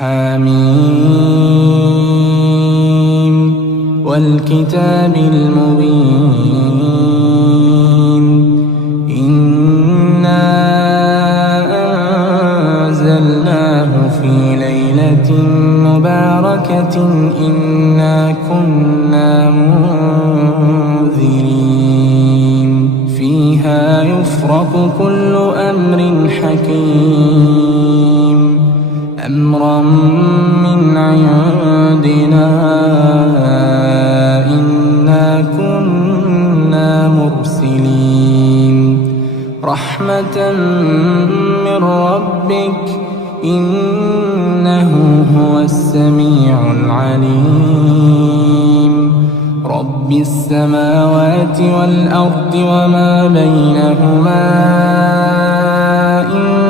حميم والكتاب المبين إنا أنزلناه في ليلة مباركة إنا كنا منذرين فيها يفرق كل أمر حكيم أمرا من عندنا إنا كنا مرسلين رحمة من ربك إنه هو السميع العليم رب السماوات والأرض وما بينهما إن